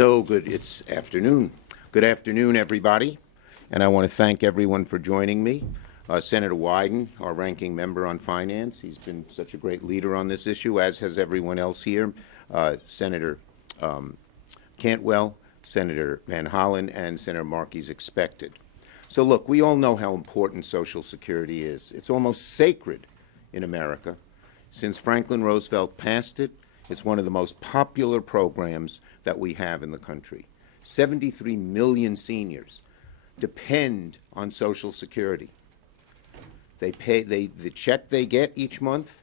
It's afternoon. Good afternoon, everybody. And I want to thank everyone for joining me. Senator Wyden, our ranking member on finance, he's been such a great leader on this issue, as has everyone else here. Senator Cantwell, Senator Van Hollen, and Senator Markey's expected. So look, we all know how important Social Security is. It's almost sacred in America. Since Franklin Roosevelt passed it, it's one of the most popular programs that we have in the country. 73 million seniors depend on Social Security. The check they get each month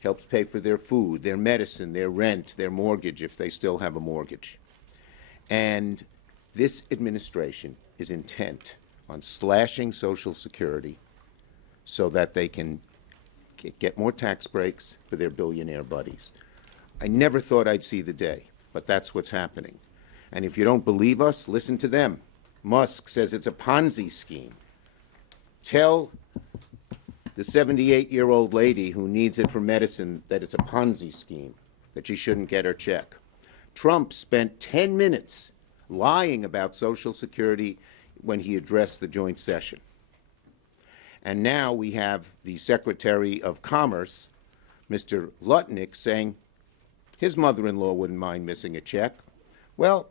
helps pay for their food, their medicine, their rent, their mortgage, if they still have a mortgage. And this administration is intent on slashing Social Security so that they can get more tax breaks for their billionaire buddies. I never thought I'd see the day, but that's what's happening. And if you don't believe us, listen to them. Musk says it's a Ponzi scheme. Tell the 78-year-old lady who needs it for medicine that it's a Ponzi scheme, that she shouldn't get her check. Trump spent 10 minutes lying about Social Security when he addressed the joint session. And now we have the Secretary of Commerce, Mr. Lutnick, saying his mother-in-law wouldn't mind missing a check. Well,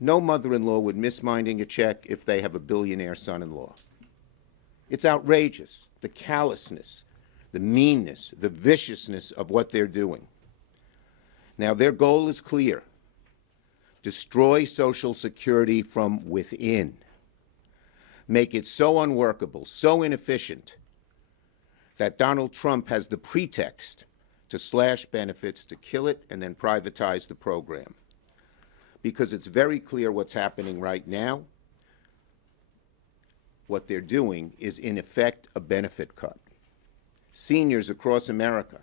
no mother-in-law would miss minding a check if they have a billionaire son-in-law. It's outrageous, the callousness, the meanness, the viciousness of what they're doing. Now, their goal is clear. Destroy Social Security from within. Make it so unworkable, so inefficient, that Donald Trump has the pretext to slash benefits, to kill it, and then privatize the program. Because it's very clear what's happening right now. What they're doing is, in effect, a benefit cut. Seniors across America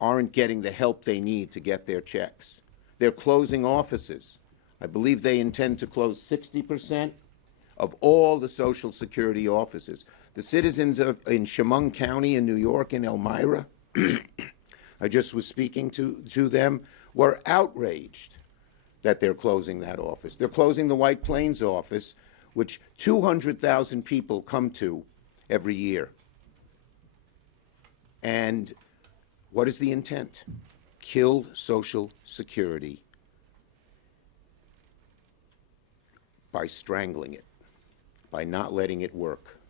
aren't getting the help they need to get their checks. They're closing offices. I believe they intend to close 60% of all the Social Security offices. The citizens in Chemung County in New York and Elmira, I just was speaking to them, were outraged that they're closing that office. They're closing the White Plains office, which 200,000 people come to every year. And what is the intent? Kill Social Security by strangling it, by not letting it work,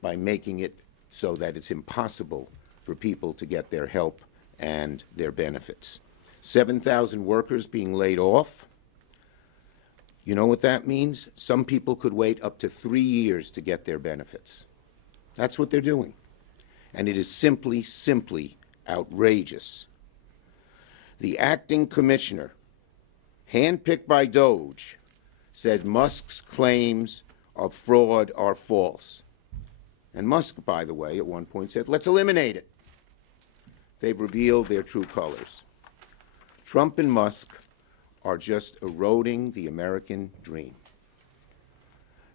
by making it so that it's impossible for people to get their help and their benefits. 7,000 workers being laid off. You know what that means? Some people could wait up to 3 years to get their benefits. That's what they're doing. And it is simply outrageous. The acting commissioner, handpicked by DOGE, said Musk's claims of fraud are false. And Musk, by the way, at one point said, let's eliminate it. They've revealed their true colors. Trump and Musk are just eroding the American dream.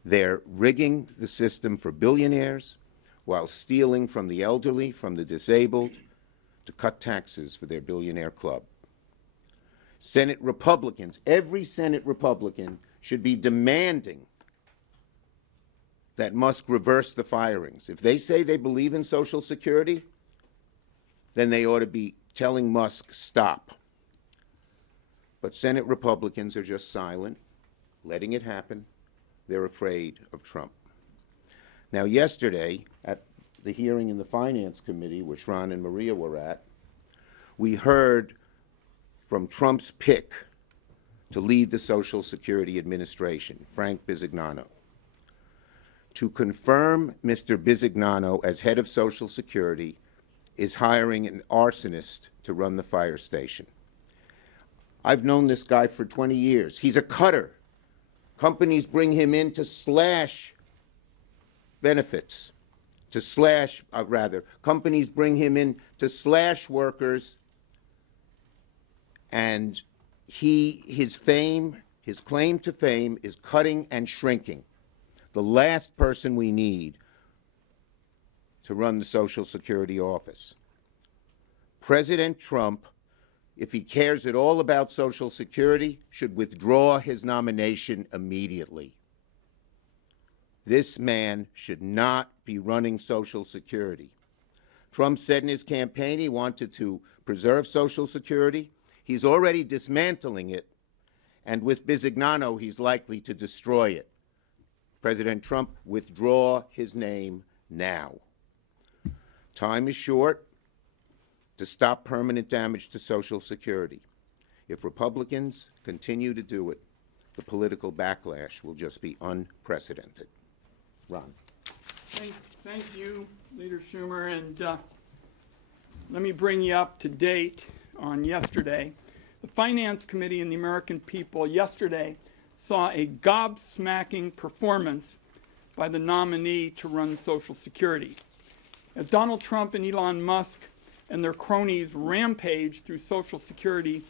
They're rigging the system for billionaires while stealing from the elderly, from the disabled, to cut taxes for their billionaire club. Senate Republicans, every Senate Republican should be demanding that Musk reverse the firings. If they say they believe in Social Security, then they ought to be telling Musk, stop. But Senate Republicans are just silent, letting it happen. They're afraid of Trump. Now, yesterday, at the hearing in the Finance Committee, which Ron and Maria were at, we heard from Trump's pick to lead the Social Security Administration, Frank Bisignano. To confirm Mr. Bisignano as head of Social Security is hiring an arsonist to run the fire station. I've known this guy for 20 years. He's a cutter. Companies bring him in to slash benefits, companies bring him in to slash workers, and his claim to fame is cutting and shrinking. The last person we need to run the Social Security office. President Trump if he cares at all about Social Security, should withdraw his nomination immediately. This man should not be running Social Security. Trump said in his campaign he wanted to preserve Social Security. He's already dismantling it, and with Bisignano, he's likely to destroy it. President Trump, withdraw his name now. Time is short to stop permanent damage to Social Security. If Republicans continue to do it, the political backlash will just be unprecedented. Ron. Thank you, Leader Schumer, and let me bring you up to date on yesterday. The Finance Committee and the American people yesterday saw a gobsmacking performance by the nominee to run Social Security. As Donald Trump and Elon Musk and their cronies rampage through Social Security,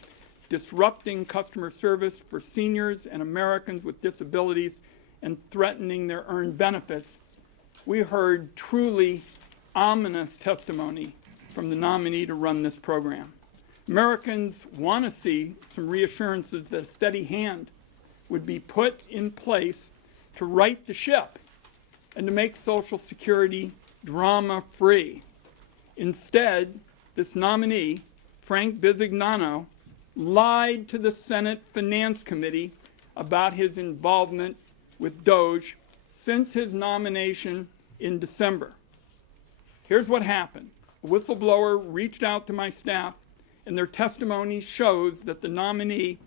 disrupting customer service for seniors and Americans with disabilities and threatening their earned benefits, we heard truly ominous testimony from the nominee to run this program. Americans want to see some reassurances that a steady hand would be put in place to right the ship and to make Social Security drama-free. Instead, this nominee, Frank Bisignano, lied to the Senate Finance Committee about his involvement with DOGE since his nomination in December. Here's what happened. A whistleblower reached out to my staff, and their testimony shows that the nominee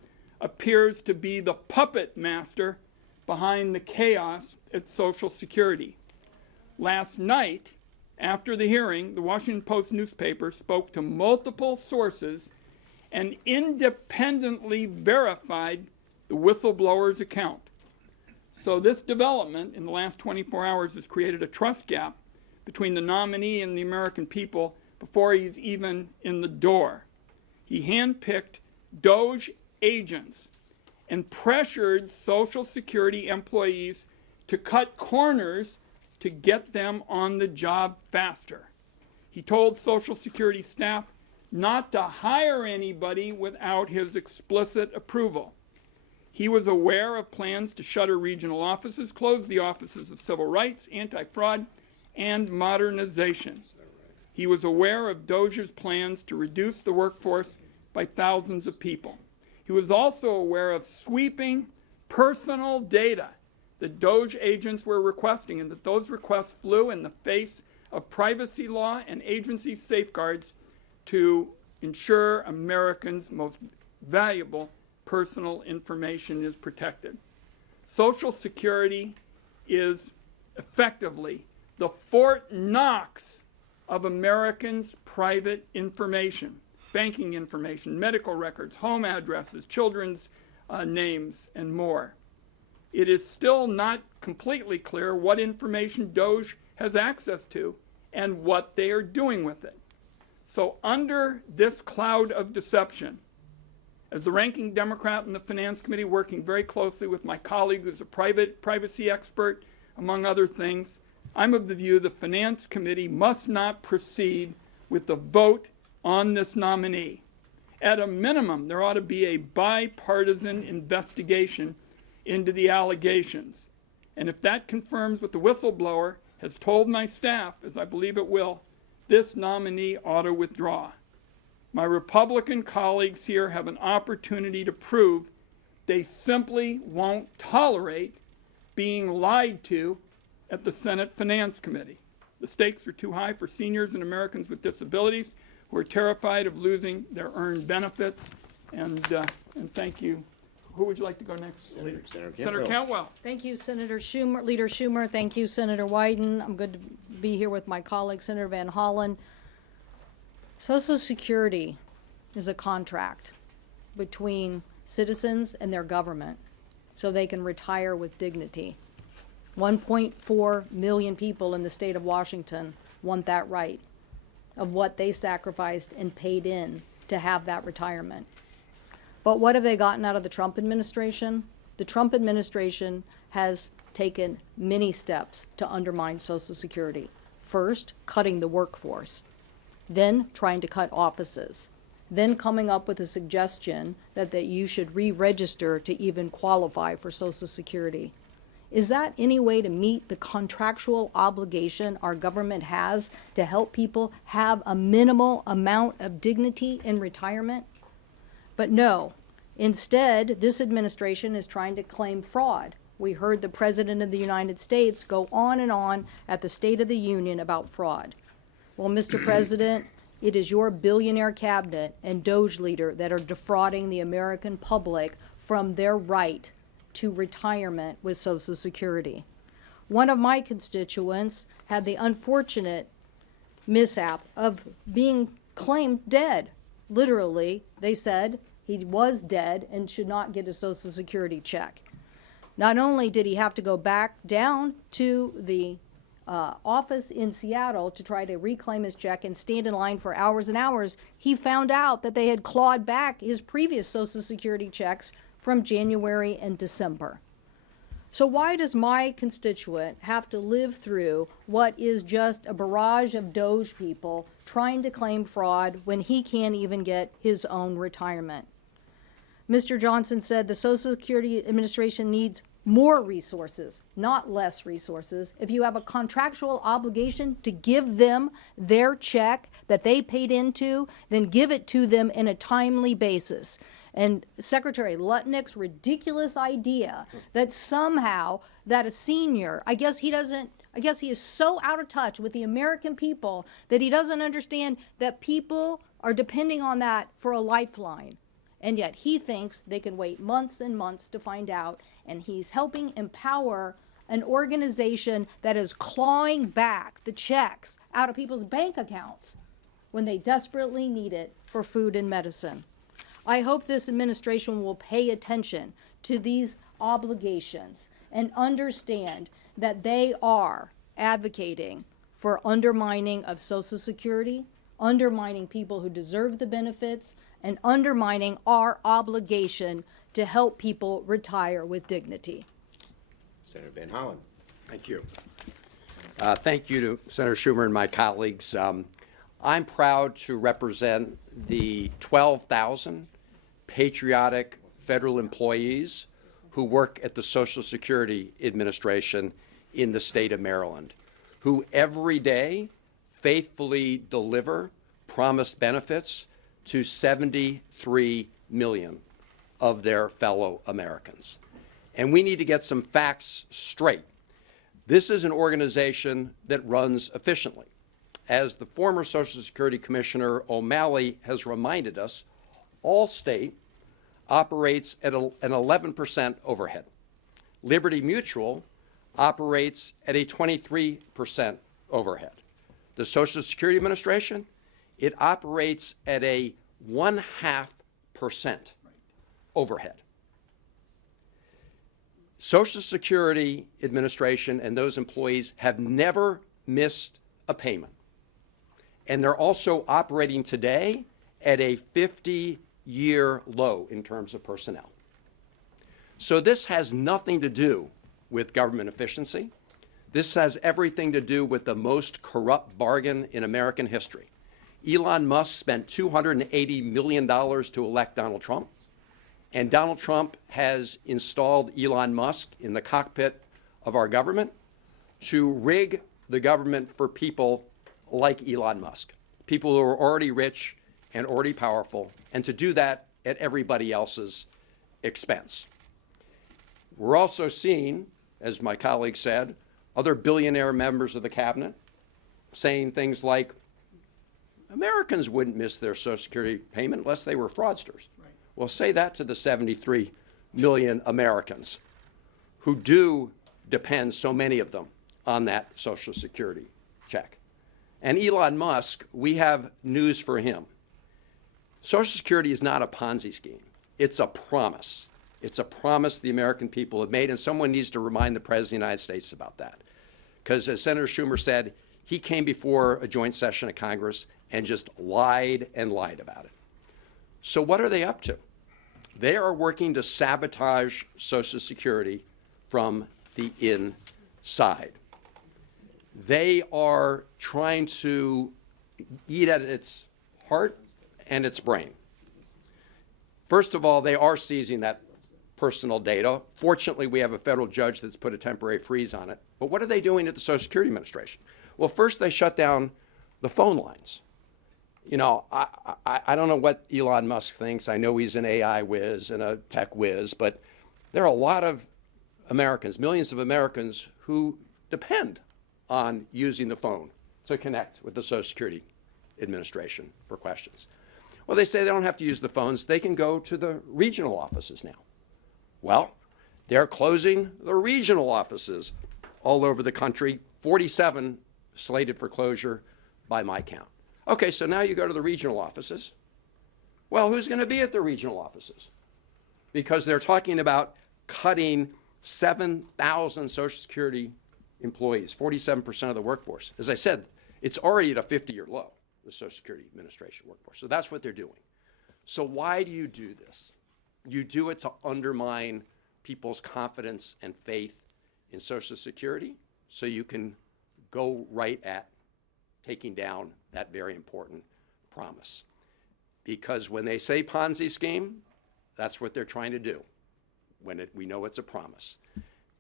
appears to be the puppet master behind the chaos at Social Security. Last night, after the hearing, the Washington Post newspaper spoke to multiple sources and independently verified the whistleblower's account. So this development in the last 24 hours has created a trust gap between the nominee and the American people before he's even in the door. He handpicked DOGE agents and pressured Social Security employees to cut corners to get them on the job faster. He told Social Security staff not to hire anybody without his explicit approval. He was aware of plans to shutter regional offices, close the offices of civil rights, anti-fraud, and modernization. He was aware of DOGE's plans to reduce the workforce by thousands of people. He was also aware of sweeping personal data that DOGE agents were requesting, and that those requests flew in the face of privacy law and agency safeguards to ensure Americans' most valuable personal information is protected. Social Security is effectively the Fort Knox of Americans' private information, banking information, medical records, home addresses, children's names, and more. It is still not completely clear what information DOGE has access to and what they are doing with it. So under this cloud of deception, as the ranking Democrat in the Finance Committee, working very closely with my colleague who's a privacy expert, among other things, I'm of the view the Finance Committee must not proceed with the vote on this nominee. At a minimum, there ought to be a bipartisan investigation into the allegations. And if that confirms what the whistleblower has told my staff, as I believe it will, this nominee ought to withdraw. My Republican colleagues here have an opportunity to prove they simply won't tolerate being lied to at the Senate Finance Committee. The stakes are too high for seniors and Americans with disabilities who are terrified of losing their earned benefits. And thank you. Who would you like to go next? Senator Cantwell. Thank you, Senator Schumer, Leader Schumer. Thank you, Senator Wyden. I'm good to be here with my colleague, Senator Van Hollen. Social Security is a contract between citizens and their government so they can retire with dignity. 1.4 million people in the state of Washington want that right of what they sacrificed and paid in to have that retirement. But what have they gotten out of the Trump administration? The Trump administration has taken many steps to undermine Social Security. First, cutting the workforce, then trying to cut offices, then coming up with a suggestion that you should re-register to even qualify for Social Security. Is that any way to meet the contractual obligation our government has to help people have a minimal amount of dignity in retirement? But no, instead, this administration is trying to claim fraud. We heard the President of the United States go on and on at the State of the Union about fraud. Well, Mr. President, it is your billionaire cabinet and DOGE leader that are defrauding the American public from their right to retirement with Social Security. One of my constituents had the unfortunate mishap of being claimed dead. Literally, they said he was dead and should not get a Social Security check. Not only did he have to go back down to the office in Seattle to try to reclaim his check and stand in line for hours and hours, he found out that they had clawed back his previous Social Security checks from January and December. So why does my constituent have to live through what is just a barrage of DOGE people trying to claim fraud when he can't even get his own retirement? Mr. Johnson said the Social Security Administration needs more resources, not less resources. If you have a contractual obligation to give them their check that they paid into, then give it to them in a timely basis. And Secretary Lutnick's ridiculous idea that somehow that a senior, I guess he is so out of touch with the American people that he doesn't understand that people are depending on that for a lifeline. And yet he thinks they can wait months and months to find out, and he's helping empower an organization that is clawing back the checks out of people's bank accounts when they desperately need it for food and medicine. I hope this administration will pay attention to these obligations and understand that they are advocating for undermining of Social Security, undermining people who deserve the benefits, and undermining our obligation to help people retire with dignity. Senator Van Hollen. Thank you. Thank you to Senator Schumer and my colleagues. I'm proud to represent the 12,000 patriotic federal employees who work at the Social Security Administration in the state of Maryland, who every day faithfully deliver promised benefits to 73 million of their fellow Americans. And we need to get some facts straight. This is an organization that runs efficiently. As the former Social Security Commissioner O'Malley has reminded us, Allstate operates at an 11% overhead. Liberty Mutual operates at a 23% overhead. The Social Security Administration, it operates at a 0.5% overhead. Social Security Administration and those employees have never missed a payment. And they're also operating today at a 50-year low in terms of personnel. So this has nothing to do with government efficiency. This has everything to do with the most corrupt bargain in American history. Elon Musk spent $280 million to elect Donald Trump, and Donald Trump has installed Elon Musk in the cockpit of our government to rig the government for people like Elon Musk, people who are already rich and already powerful, and to do that at everybody else's expense. We're also seeing, as my colleague said, other billionaire members of the cabinet saying things like, Americans wouldn't miss their Social Security payment unless they were fraudsters. Right. Well, say that to the 73 million Americans who do depend, so many of them, on that Social Security check. And Elon Musk, we have news for him. Social Security is not a Ponzi scheme. It's a promise. It's a promise the American people have made, and someone needs to remind the President of the United States about that. Because as Senator Schumer said, he came before a joint session of Congress and just lied and lied about it. So what are they up to? They are working to sabotage Social Security from the inside. They are trying to eat at its heart and its brain. First of all, they are seizing that personal data. Fortunately, we have a federal judge that's put a temporary freeze on it. But what are they doing at the Social Security Administration? Well, first they shut down the phone lines. You know, I don't know what Elon Musk thinks. I know he's an AI whiz and a tech whiz, but there are a lot of Americans, millions of Americans, who depend on using the phone to connect with the Social Security Administration for questions. Well, they say they don't have to use the phones. They can go to the regional offices now. Well, they're closing the regional offices all over the country, 47 slated for closure by my count. Okay, so now you go to the regional offices. Well, who's going to be at the regional offices? Because they're talking about cutting 7,000 Social Security employees, 47% of the workforce. As I said, it's already at a 50-year low, the Social Security Administration workforce. So that's what they're doing. So why do you do this? You do it to undermine people's confidence and faith in Social Security so you can go right at taking down that very important promise. Because when they say Ponzi scheme, that's what they're trying to do when we know it's a promise.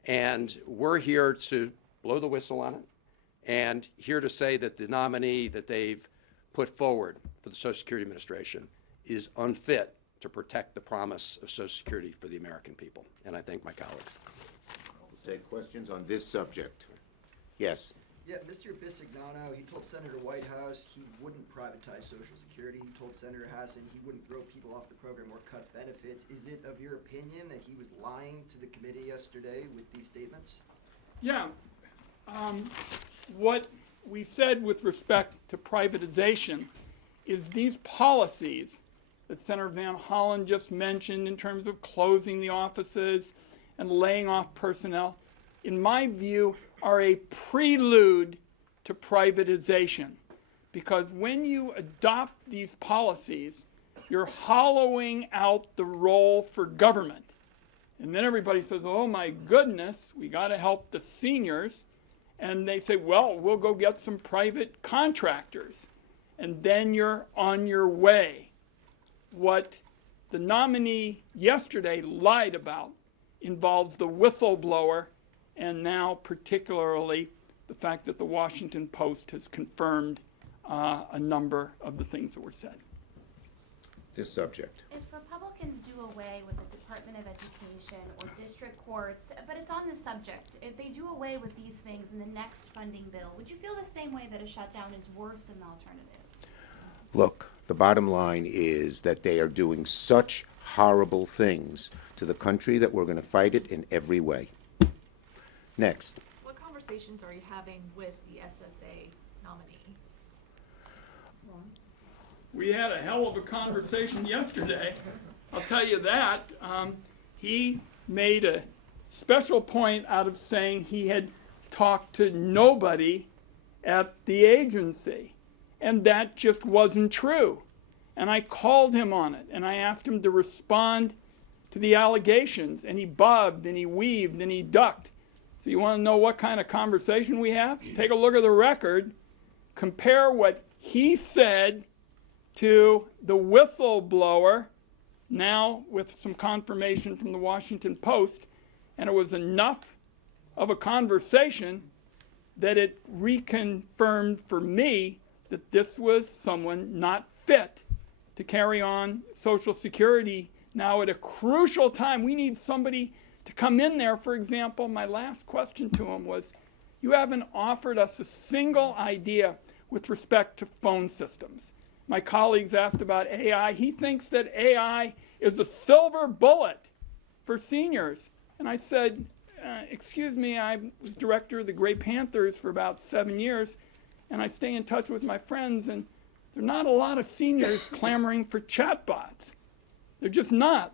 And we're here to blow the whistle on it and here to say that the nominee that they've put forward for the Social Security Administration is unfit to protect the promise of Social Security for the American people. And I thank my colleagues. We'll take questions on this subject. Yes. Yeah, Mr. Bisignano, he told Senator Whitehouse he wouldn't privatize Social Security. He told Senator Hassan he wouldn't throw people off the program or cut benefits. Is it of your opinion that he was lying to the committee yesterday with these statements? Yeah. What we said with respect to privatization is these policies that Senator Van Hollen just mentioned in terms of closing the offices and laying off personnel, in my view, are a prelude to privatization. Because when you adopt these policies, you're hollowing out the role for government. And then everybody says, oh my goodness, we got to help the seniors. And they say, well, we'll go get some private contractors. And then you're on your way. What the nominee yesterday lied about involves the whistleblower, and now particularly the fact that the Washington Post has confirmed a number of the things that were said. This subject. If Republicans do away with the Department of Education or district courts, but it's on the subject, if they do away with these things in the next funding bill, would you feel the same way that a shutdown is worse than the alternative? Look, the bottom line is that they are doing such horrible things to the country that we're going to fight it in every way. Next. What conversations are you having with the SSA nominee? We had a hell of a conversation yesterday. I'll tell you that. He made a special point out of saying he had talked to nobody at the agency. And that just wasn't true. And I called him on it, and I asked him to respond to the allegations, and he bobbed, and he weaved, and he ducked. So you want to know what kind of conversation we have? Take a look at the record, compare what he said to the whistleblower, now with some confirmation from the Washington Post, and it was enough of a conversation that it reconfirmed for me that this was someone not fit to carry on Social Security now at a crucial time. We need somebody to come in there. For example, my last question to him was, you haven't offered us a single idea with respect to phone systems. My colleagues asked about AI. He thinks that AI is a silver bullet for seniors. And I said, excuse me, I was director of the Gray Panthers for about 7 years, and I stay in touch with my friends, and there are not a lot of seniors clamoring for chatbots. They're just not.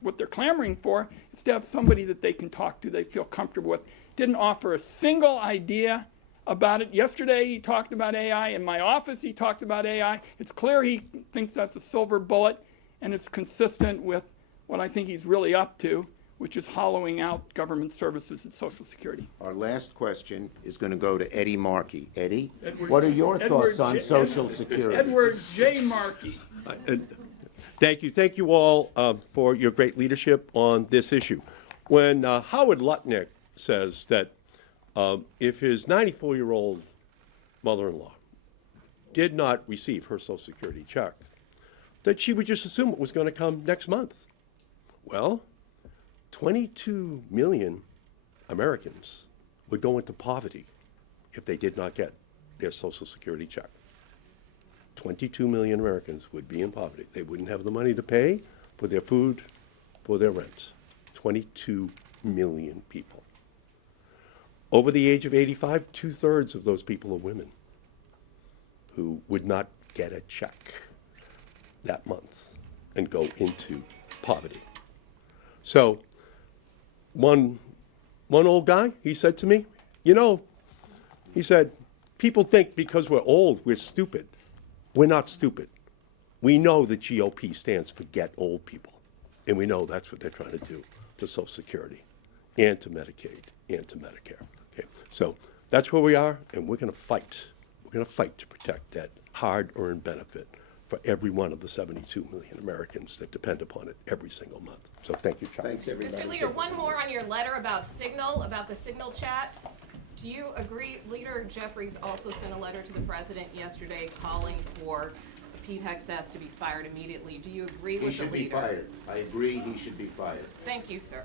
What they're clamoring for is to have somebody that they can talk to, they feel comfortable with. Didn't offer a single idea about it. Yesterday he talked about AI. In my office he talked about AI. It's clear he thinks that's a silver bullet, and it's consistent with what I think he's really up to, which is hollowing out government services and Social Security. Our last question is going to go to Eddie Markey. Eddie, Edward- what are your Edward thoughts on J- Social Security? Edward J. Markey. Thank you. Thank you all for your great leadership on this issue. When Howard Lutnick says that if his 94-year-old mother-in-law did not receive her Social Security check, that she would just assume it was going to come next month. Well, 22 million Americans would go into poverty if they did not get their Social Security check. 22 million Americans would be in poverty. They wouldn't have the money to pay for their food, for their rent. 22 million people. Over the age of 85, 2/3 of those people are women who would not get a check that month and go into poverty. So one old guy, he said to me, he said, people think because we're old, we're stupid. We're not stupid. We know that GOP stands for Get Old People, and we know that's what they're trying to do to Social Security and to Medicaid and to Medicare. Okay, so that's where we are, and we're going to fight. We're going to fight to protect that hard-earned benefit for every one of the 72 million Americans that depend upon it every single month. So thank you, Charlie. Thanks, everybody. Mr. Leader, one more on your letter about the Signal chat. Do you agree? Leader Jeffries also sent a letter to the president yesterday calling for Pete Hegseth to be fired immediately. Do you agree with the leader? He should be fired. I agree he should be fired. Thank you, sir.